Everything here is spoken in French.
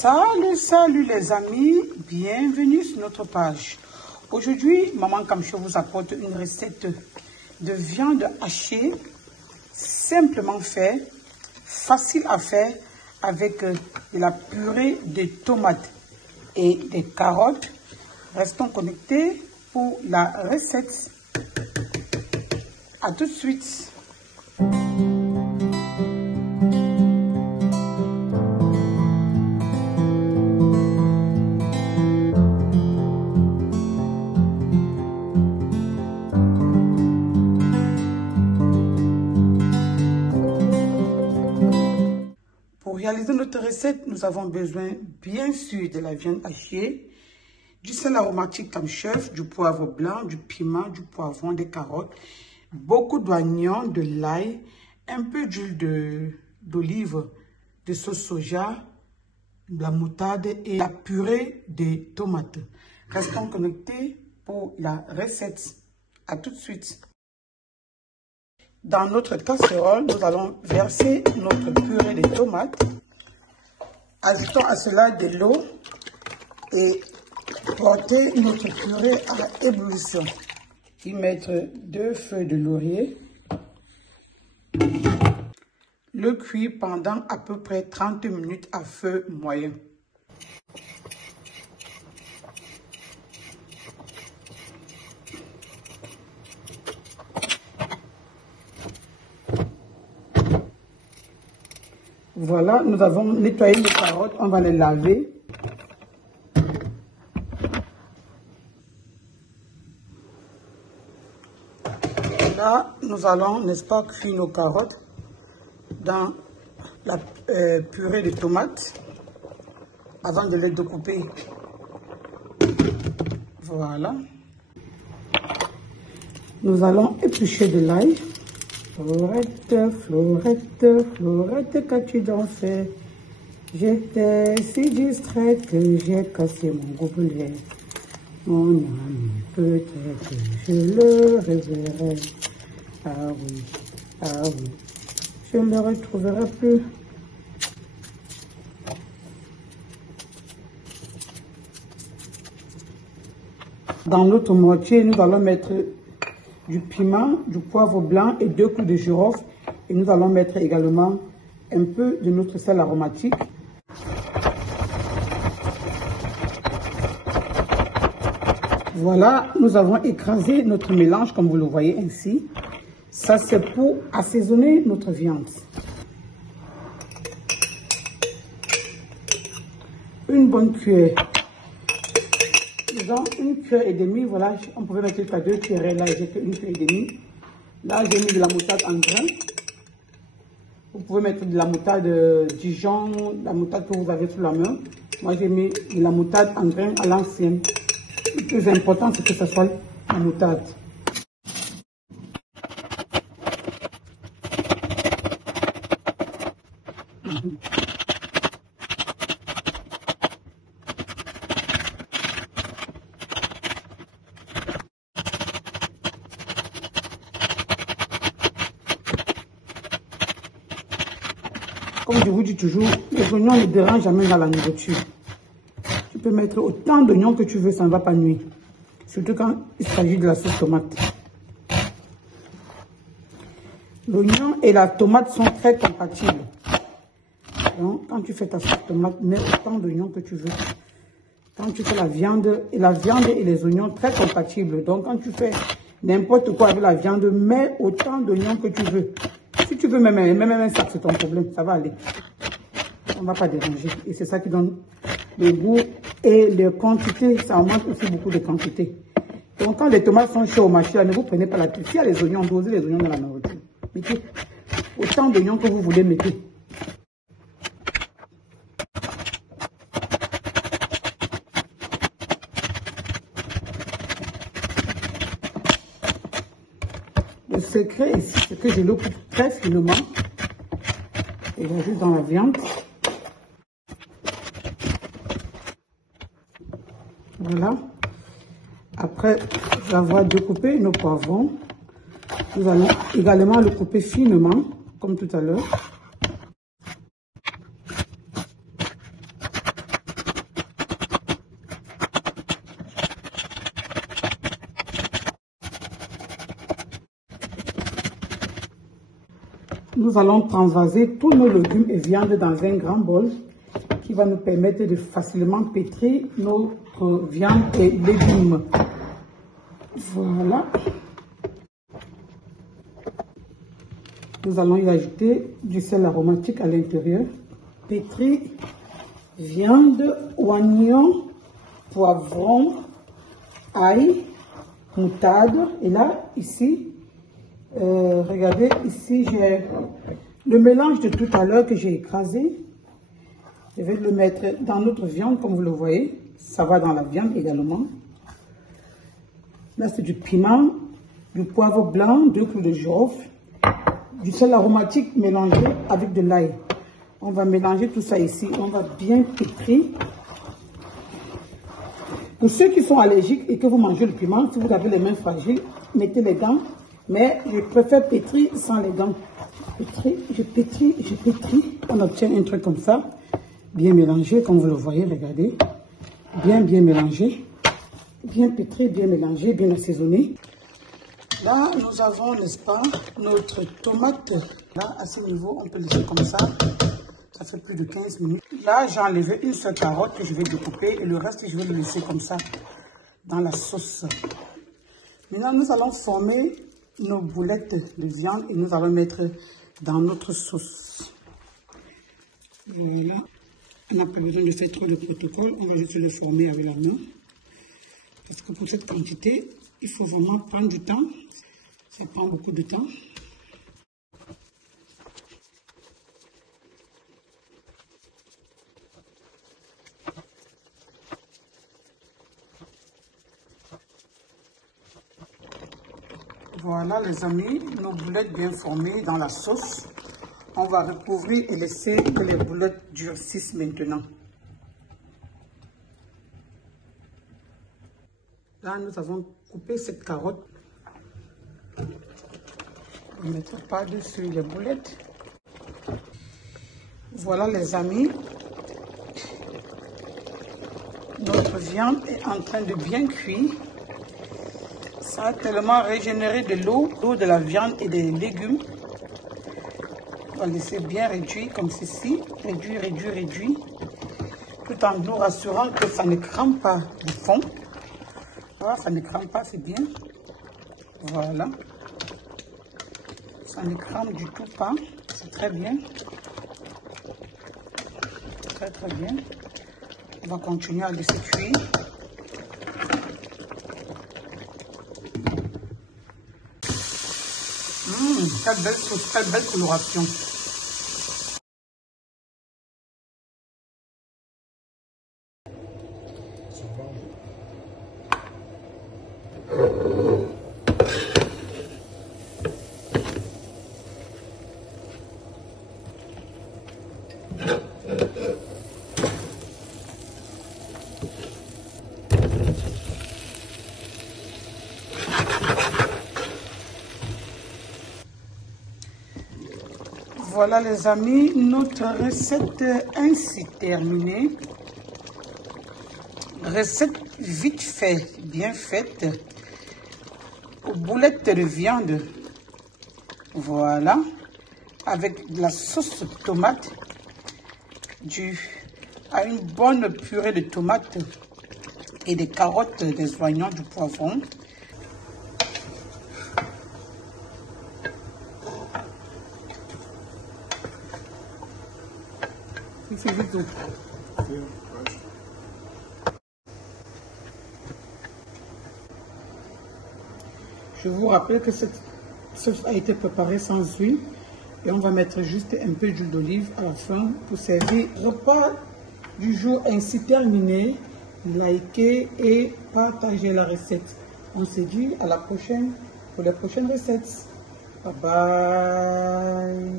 Salut les amis, bienvenue sur notre page. Aujourd'hui, Maman Kamcho vous apporte une recette de viande hachée, simplement fait, facile à faire, avec de la purée de tomates et des carottes. Restons connectés pour la recette. À tout de suite. Pour réaliser notre recette, nous avons besoin bien sûr de la viande hachée, du sel aromatique comme chef, du poivre blanc, du piment, du poivron, des carottes, beaucoup d'oignons, de l'ail, un peu d'huile d'olive, de sauce soja, de la moutarde et la purée de tomates. Restons connectés pour la recette. À tout de suite. Dans notre casserole, nous allons verser notre purée de tomates. Ajoutons à cela de l'eau et porter notre purée à ébullition. Y mettre 2 feuilles de laurier. Le cuire pendant à peu près 30 minutes à feu moyen. Voilà, nous avons nettoyé les carottes, on va les laver. Là, nous allons, n'est-ce pas, cuire nos carottes dans la purée de tomates avant de les découper. Voilà. Nous allons éplucher de l'ail. Florette, Florette, Florette, qu'as-tu donc fait? J'étais si distraite que j'ai cassé mon gobelet. Mon ami, peut-être que je le reverrai. Ah oui, je ne le retrouverai plus. Dans notre mortier, nous allons mettre du piment, du poivre blanc et 2 clous de girofle. Et nous allons mettre également un peu de notre sel aromatique. Voilà, nous avons écrasé notre mélange comme vous le voyez ainsi. Ça, c'est pour assaisonner notre viande. Une bonne cuillère. Disons 1 cuillère et demie. Voilà, on pouvait mettre jusqu'à 2 cuillères. Là, j'ai fait 1 cuillère et demie. Là, j'ai mis de la moutarde en grains. Vous pouvez mettre de la moutarde Dijon, la moutarde que vous avez sous la main. Moi, j'ai mis de la moutarde en grains à l'ancienne. Le plus important, c'est que ce soit la moutarde. Comme je vous dis toujours, les oignons ne dérangent jamais dans la nourriture. Tu peux mettre autant d'oignons que tu veux, ça ne va pas nuire. Surtout quand il s'agit de la sauce tomate. L'oignon et la tomate sont très compatibles. Donc, quand tu fais ta sauce tomate, mets autant d'oignons que tu veux. Quand tu fais la viande et les oignons très compatibles. Donc, quand tu fais n'importe quoi avec la viande, mets autant d'oignons que tu veux. Si tu veux même un sac, c'est ton problème, ça va aller. On ne va pas déranger. Et c'est ça qui donne le goût et les quantités. Ça augmente aussi beaucoup de quantité. Donc quand les tomates sont chaudes au marché, ne vous prenez pas la tête. S'il y a les oignons, dosez les oignons dans la nourriture. Mettez autant d'oignons que vous voulez mettre. Le secret ici, c'est que je le coupe très finement et j'ajoute dans la viande. Voilà. Après avoir découpé nos poivrons, nous allons également le couper finement, comme tout à l'heure. nous allons transvaser tous nos légumes et viandes dans un grand bol qui va nous permettre de facilement pétrir notre viande et légumes. Voilà. Nous allons y ajouter du sel aromatique à l'intérieur. Pétrir, viande, oignon, poivron, ail, moutarde. Et là, ici, regardez, ici, j'ai le mélange de tout à l'heure que j'ai écrasé. Je vais le mettre dans notre viande, comme vous le voyez. Ça va dans la viande également. Là, c'est du piment, du poivre blanc, 2 clous de girofle, du sel aromatique mélangé avec de l'ail. On va mélanger tout ça ici. On va bien pétrir. Pour ceux qui sont allergiques et que vous mangez le piment, si vous avez les mains fragiles, mettez les gants. Mais je préfère pétrir sans les gants. Je pétris. On obtient un truc comme ça. Bien mélangé, comme vous le voyez, regardez. Bien mélangé. Bien pétri, bien mélangé, bien assaisonné. Là, nous avons, n'est-ce pas, notre tomate. Là, à ce niveau, on peut laisser comme ça. Ça fait plus de 15 minutes. Là, j'ai enlevé une seule carotte que je vais découper et le reste, je vais le laisser comme ça dans la sauce. Maintenant, nous allons former nos boulettes de viande et nous allons mettre dans notre sauce. Voilà. On n'a pas besoin de faire trop de protocole. On va juste le former avec la main. Parce que pour cette quantité, il faut vraiment prendre du temps. Ça prend beaucoup de temps. Voilà les amis, nos boulettes bien formées dans la sauce. On va recouvrir et laisser que les boulettes durcissent maintenant. Là, nous avons coupé cette carotte. On ne mettra pas dessus les boulettes. Voilà les amis. Notre viande est en train de bien cuire. Ça a tellement régénéré de l'eau de la viande et des légumes. On va laisser bien réduire comme ceci. Réduire. Tout en nous rassurant que ça ne crame pas du fond. Voilà, ça ne crame pas, c'est bien. Voilà. Ça ne crame du tout pas. C'est très bien. Très bien. On va continuer à laisser cuire. Quelle belle sauce, quelle belle coloration. Voilà les amis, notre recette ainsi terminée. Recette vite fait, bien faite, aux boulettes de viande. Voilà, avec de la sauce tomate, à une bonne purée de tomates et des carottes, des oignons, du poivron. C'est vite. Je vous rappelle que cette sauce a été préparée sans huile et on va mettre juste un peu d'huile d'olive à la fin pour servir. Repas du jour ainsi terminé. Likez et partagez la recette. On se dit à la prochaine pour les prochaines recettes. Bye bye.